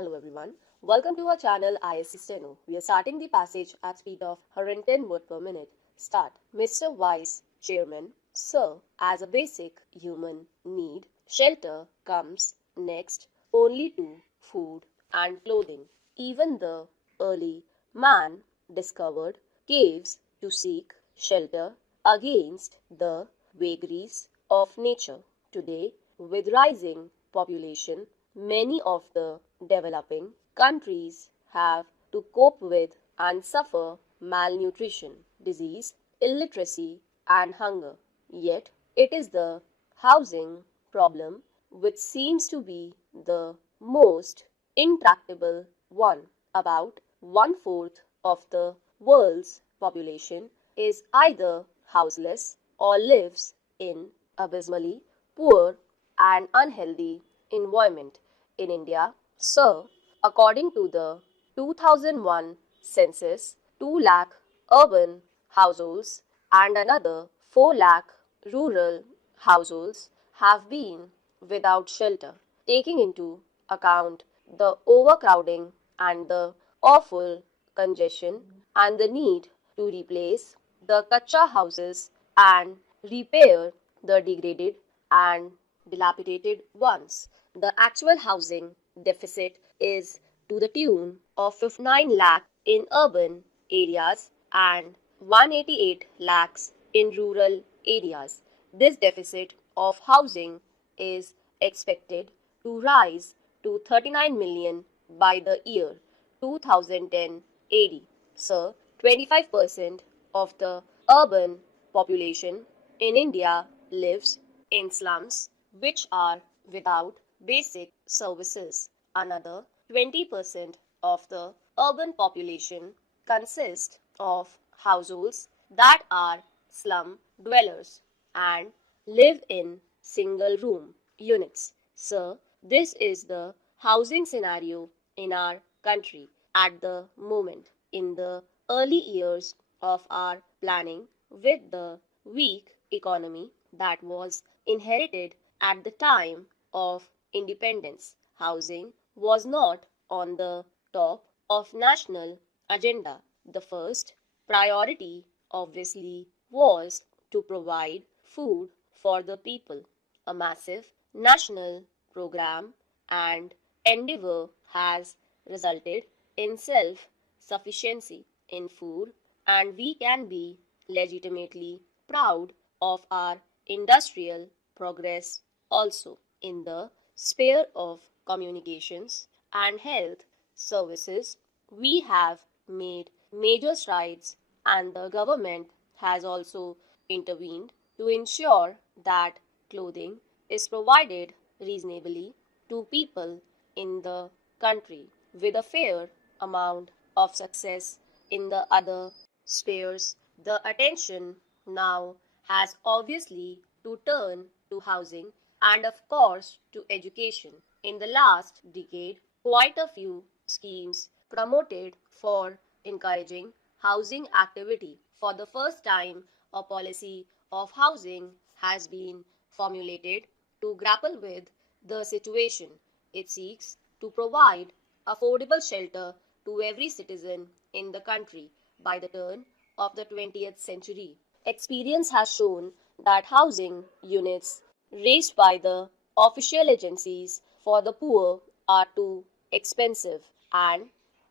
Hello everyone. Welcome to our channel ISC Steno. We are starting the passage at speed of 110 words per minute. Start. Mr. Vice Chairman, Sir, as a basic human need, shelter comes next only to food and clothing. Even the early man discovered caves to seek shelter against the vagaries of nature. Today, with rising population, many of the developing countries have to cope with and suffer malnutrition, disease, illiteracy, and hunger. Yet, it is the housing problem which seems to be the most intractable one. About one fourth of the world's population is either houseless or lives in abysmally poor and unhealthy environment. In India, so according to the 2001 census, 2 lakh urban households and another 4 lakh rural households have been without shelter, taking into account the overcrowding and the awful congestion and the need to replace the kacha houses and repair the degraded and dilapidated ones. The actual housing deficit is to the tune of 59 lakh in urban areas and 188 lakhs in rural areas. This deficit of housing is expected to rise to 39 million by the year 2010 AD. So, 25% of the urban population in India lives in slums, which are without basic services. Another 20% of the urban population consists of households that are slum dwellers and live in single room units. So, this is the housing scenario in our country at the moment. In the early years of our planning, with the weak economy that was inherited at the time of independence, housing was not on the top of national agenda. The first priority obviously was to provide food for the people. A massive national program and endeavor has resulted in self-sufficiency in food, and we can be legitimately proud of our industrial progress also. In the sphere of communications and health services, we have made major strides, and the government has also intervened to ensure that clothing is provided reasonably to people in the country. With a fair amount of success in the other spheres, the attention now has obviously to turn to housing and, of course, to education. In the last decade, quite a few schemes promoted for encouraging housing activity. For the first time, a policy of housing has been formulated to grapple with the situation. It seeks to provide affordable shelter to every citizen in the country by the turn of the 20th century. Experience has shown that housing units raised by the official agencies for the poor are too expensive, and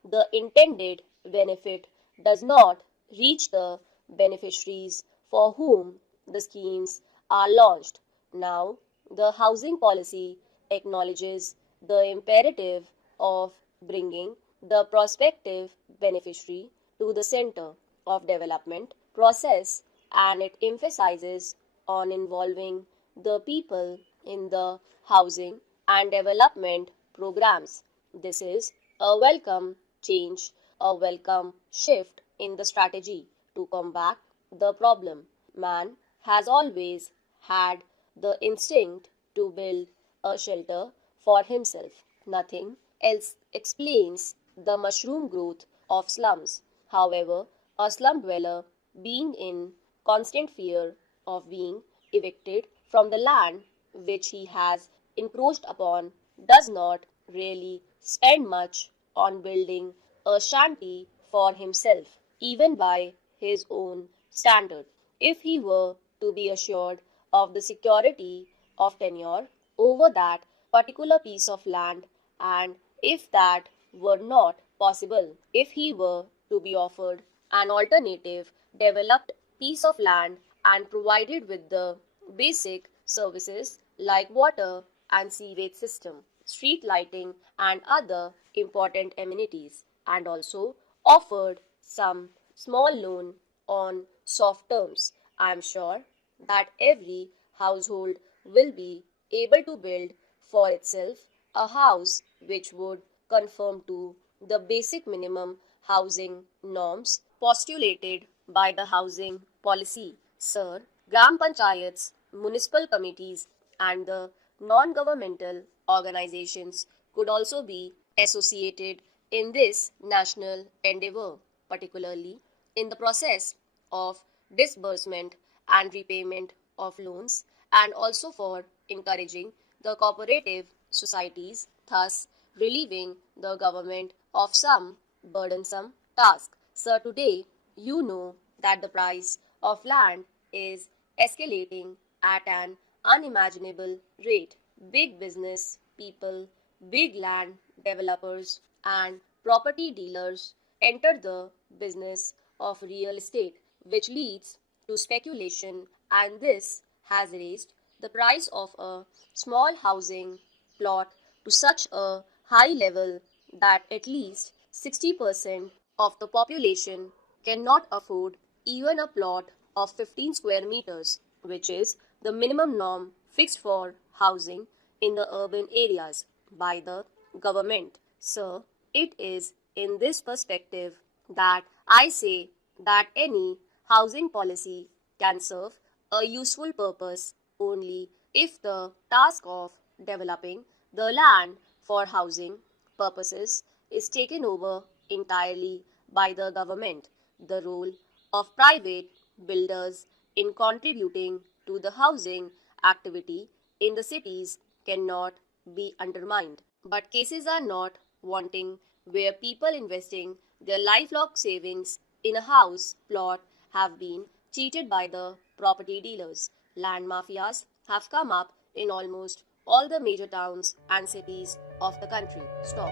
the intended benefit does not reach the beneficiaries for whom the schemes are launched. Now, the housing policy acknowledges the imperative of bringing the prospective beneficiary to the center of development process, and it emphasizes on involving the people in the housing and development programs. This is a welcome change, a welcome shift in the strategy to combat the problem. Man has always had the instinct to build a shelter for himself. Nothing else explains the mushroom growth of slums. However, a slum dweller, being in constant fear of being evicted from the land which he has encroached upon, does not really spend much on building a shanty for himself, even by his own standard, if he were to be assured of the security of tenure over that particular piece of land, and if that were not possible, if he were to be offered an alternative developed piece of land and provided with the basic services like water and sewage system, street lighting, and other important amenities, and also offered some small loan on soft terms. I am sure that every household will be able to build for itself a house which would conform to the basic minimum housing norms postulated by the housing policy. Sir, Gram Panchayats, municipal committees, and the non governmental organizations could also be associated in this national endeavor, particularly in the process of disbursement and repayment of loans, and also for encouraging the cooperative societies, thus relieving the government of some burdensome task. So today you know that the price of land is escalating at an unimaginable rate. Big business people, big land developers, and property dealers enter the business of real estate, which leads to speculation, and this has raised the price of a small housing plot to such a high level that at least 60% of the population cannot afford even a plot of 15 square meters, which is the minimum norm fixed for housing in the urban areas by the government. So, it is in this perspective that I say that any housing policy can serve a useful purpose only if the task of developing the land for housing purposes is taken over entirely by the government. The role of private builders in contributing to the housing activity in the cities cannot be undermined. But cases are not wanting where people investing their lifelong savings in a house plot have been cheated by the property dealers. Land mafias have come up in almost all the major towns and cities of the country. Stop.